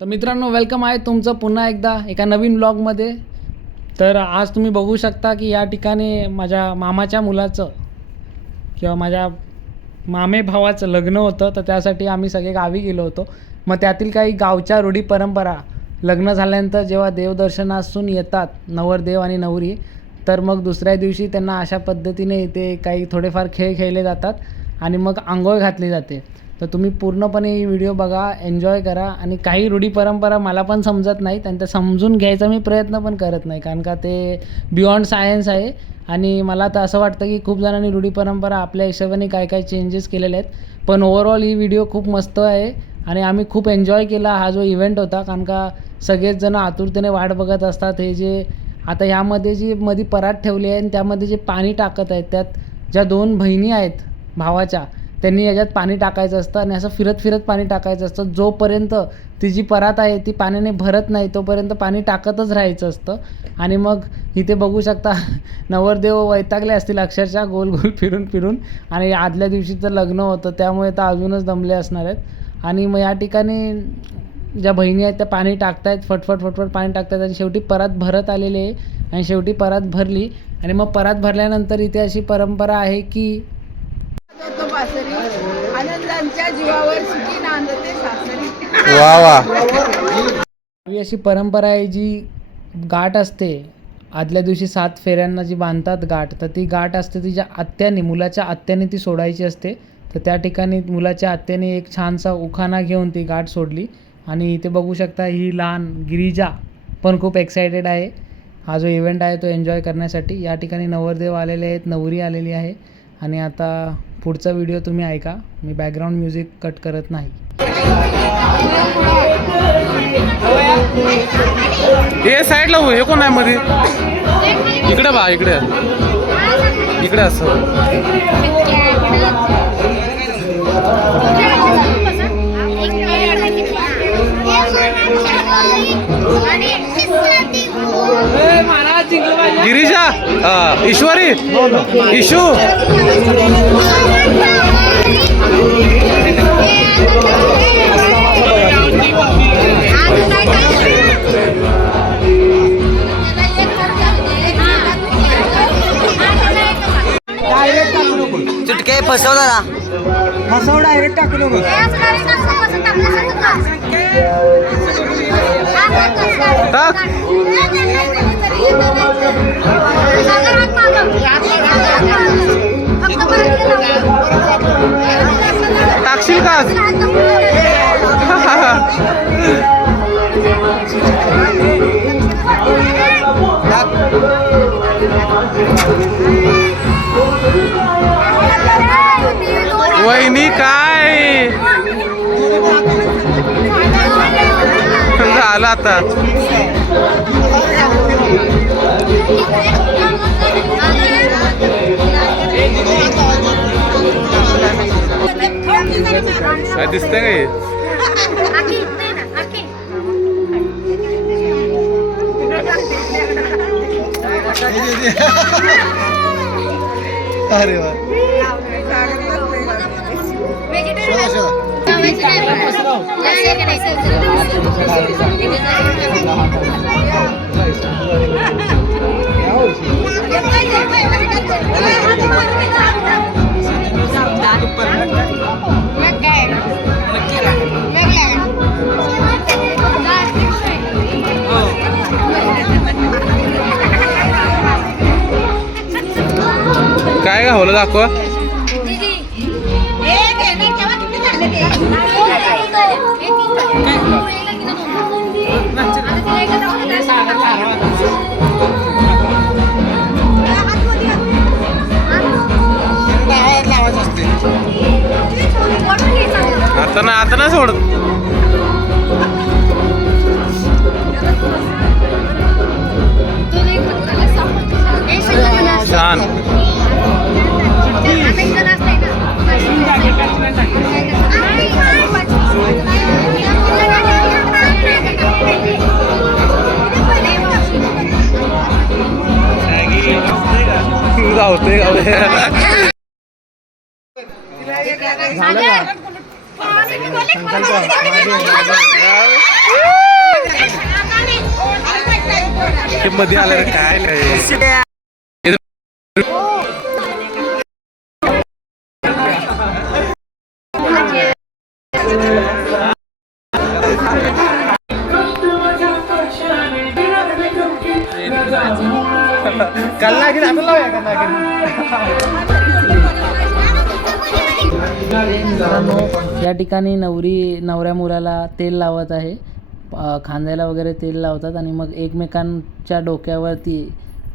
तर मित्रांनो, वेलकम आहे तुमचं पुन्हा एकदा एका नवीन ब्लॉगमध्ये. तर आज तुम्ही बघू शकता की या ठिकाणी माझ्या मामाच्या मुलाचं किंवा माझ्या मामे भावाचं लग्न होतं. तर त्यासाठी आम्ही सगळे गावी गेलो होतो. मग त्यातील काही गावच्या रूढी परंपरा, लग्न झाल्यानंतर जेव्हा देवदर्शनासून येतात नवरदेव आणि नवरी, तर मग दुसऱ्या दिवशी त्यांना अशा पद्धतीने इथे काही थोडेफार खेळ खेळले जातात आणि मग आंघोळ घातली जाते. तर तुम्ही पूर्णपणे ही व्हिडिओ बघा, एन्जॉय करा. आणि काही रूढी परंपरा मला पण समजत नाहीत आणि त्या समजून घ्यायचा मी प्रयत्न पण करत नाही, कारण का ते बियॉन्ड सायन्स आहे. आणि मला तर असं वाटतं की खूप जणांनी रूढी परंपरा आपल्या हिशोबाने काय काय चेंजेस केलेले आहेत. पण ओव्हरऑल ही व्हिडिओ खूप मस्त आहे आणि आम्ही खूप एन्जॉय केला हा जो इव्हेंट होता, कारण का सगळेच जण आतुरतेने वाट बघत असतात. हे जे आता ह्यामध्ये जी मध्ये परात ठेवली आहे आणि त्यामध्ये जे पाणी टाकत आहेत, त्यात ज्या दोन बहिणी आहेत भावाच्या, त्यांनी याच्यात पाणी टाकायचं असतं आणि असं फिरत फिरत पाणी टाकायचं असतं. जोपर्यंत ती जी परात आहे ती पाण्याने भरत नाही तोपर्यंत पाणी टाकतच राहायचं असतं. आणि मग इथे बघू शकता नवरदेव वैतागले असतील अक्षरशः गोल गोल फिरून फिरून. आणि आदल्या दिवशीचं लग्न होतं त्यामुळे तर अजूनच दमले असणार आहेत. आणि मग या ठिकाणी ज्या बहिणी आहेत त्या पाणी टाकतायत, फटफट फटफट पाणी टाकतात आणि शेवटी परात भरत आलेली आहे. आणि शेवटी परात भरली आणि मग परात भरल्यानंतर इथे अशी परंपरा आहे की आनंदांच्या जीवावर सुखी नांदते सासरी. वा वा. अशी परंपरा आहे जी गाठ असते आदल्या दिवशी 7 फेऱ्यांना जी बांधतात गाठ, तर ती गाठ असते तिच्या आत्याने, मुलाच्या आत्याने ती सोडायची असते. तर त्या ठिकाणी मुलाच्या आत्याने एक छानसा उखाणा घेऊन ती गाठ सोडली. आणि इथे बघू शकता ही लहान गिरिजा पण खूप एक्सायटेड आहे हा जो इव्हेंट आहे तो एन्जॉय करण्यासाठी. या ठिकाणी नवरदेव आलेले आहेत, नवरी आलेली आहे. आणि आता पुढचा व्हिडिओ तुम्ही ऐका, मी बॅकग्राऊंड म्युझिक कट करत नाही. हे साईडला हो, हे कोण आहे मध्ये? इकडे बा, इकडे इकडे असं. गिरीजा, ईश्वरी, इशू. चुटके फसवला ना, फसव डायरेक्ट टाकू नको. टाक. टाकशील का? वहिनी काय झालं आता? काय दिसतंय काय? अरे वा. काय गावलं दाखवा. आता ना सोड. छान. गावते गावते. हे मध्ये आलं रे, काय काय मित्रांनो, या ठिकाणी नवऱ्या मुलाला तेल लावत आहे. खांद्याला वगैरे तेल लावतात आणि मग एकमेकांच्या डोक्यावरती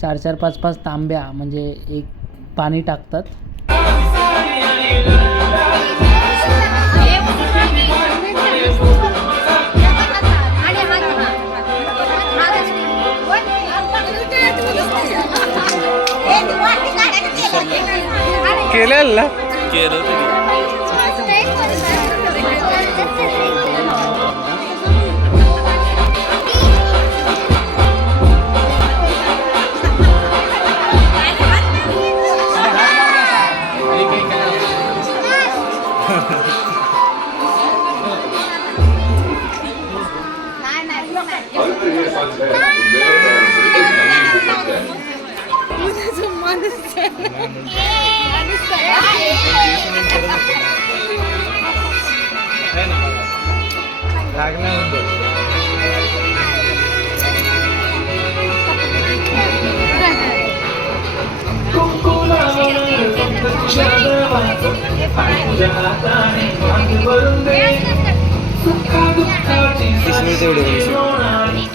4-4, 5-5 तांब्या म्हणजे एक पाणी टाकतात. केलेलं ना?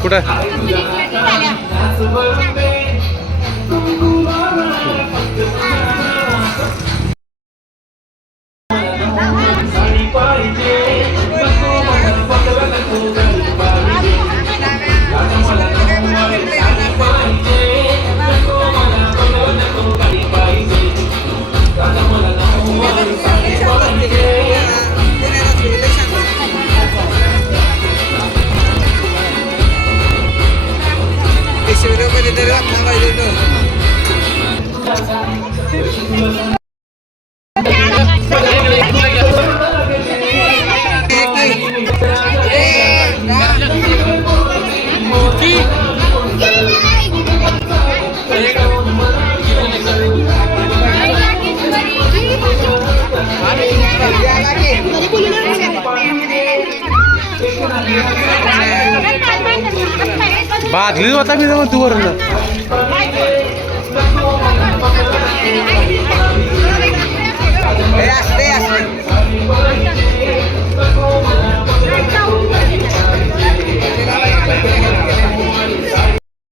कुठं बादली होता मी जमा तू वरून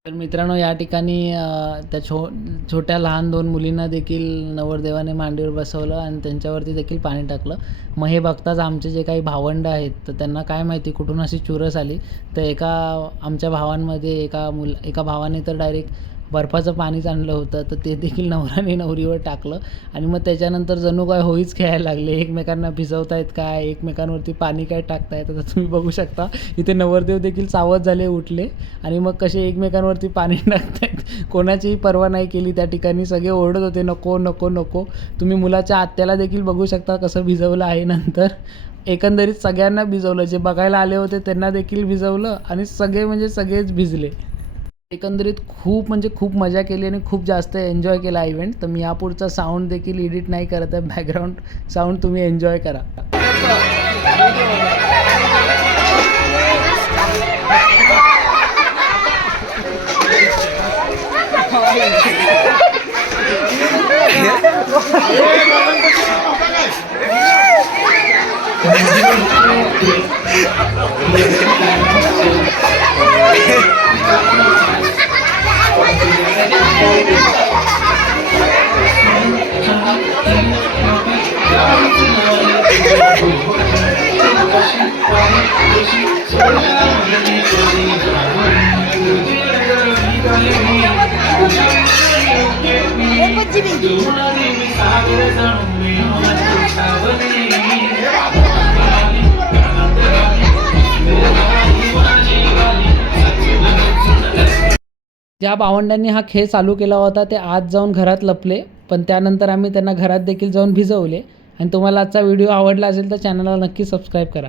तर मित्रांनो, या ठिकाणी त्या छोट्या लहान 2 मुलींना देखील नवरदेवाने मांडीवर बसवलं आणि त्यांच्यावरती देखील पाणी टाकलं. मग हे बघताच आमचे जे काही भावंड आहेत तर त्यांना काय माहिती कुठून अशी चुरस आली. तर आमच्या भावांमध्ये एका भावाने तर डायरेक्ट बर्फाचं पाणीच आणलं होतं, तर ते देखील नवऱ्याने नवरीवर टाकलं आणि मग त्याच्यानंतर जणू काय होळीच खेळायला लागले. एकमेकांना भिजवतायत काय, एकमेकांवरती पाणी काय टाकतायत. आता तुम्ही बघू शकता इथे नवरदेव देखील सावध झाले, उठले आणि मग कसे एकमेकांवरती पाणी टाकतायत. कोणाचीही पर्वा नाही केली. त्या ठिकाणी सगळे ओरडत होते, नको नको नको. तुम्ही मुलाच्या आत्याला देखील बघू शकता कसं भिजवलं आहे. नंतर एकंदरीत सगळ्यांना भिजवलं, जे बघायला आले होते त्यांना देखील भिजवलं आणि सगळेच भिजले. एकंदरीत खूप मजा केली आणि खूप जास्त एन्जॉय केला इव्हेंट. तर मी यापुढचा साऊंड देखील एडिट नाही करत आहे. बॅकग्राऊंड साऊंड तुम्ही एन्जॉय करा. ज्या भावंडांनी हा खेळ चालू केला होता ते आत जाऊन घरात लपले, पण त्यानंतर आम्ही त्यांना घरात देखील जाऊन भिजवले आणि तुम्हाला आजचा व्हिडिओ आवडला असेल तर चॅनलला नक्की सबस्क्राईब करा.